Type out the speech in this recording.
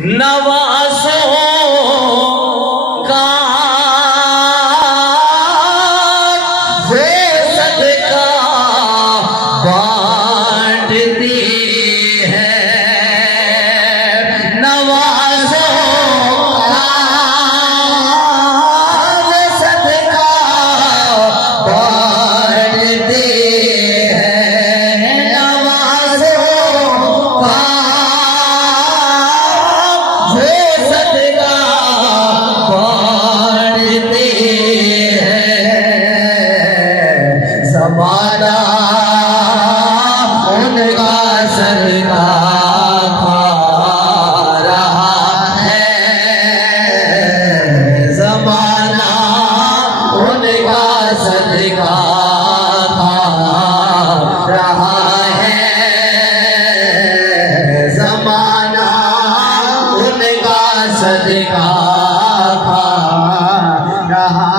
नवाज़ों का वो सदका बांटती है। नवाज़ों का वो सदका बांटती है। नवाज़ों का वो सदका बांटती है। ज़माना उनका सदका खा रहा है। ज़माना उनका सदका खा रहा है। ज़माना उनका सदका खा रहा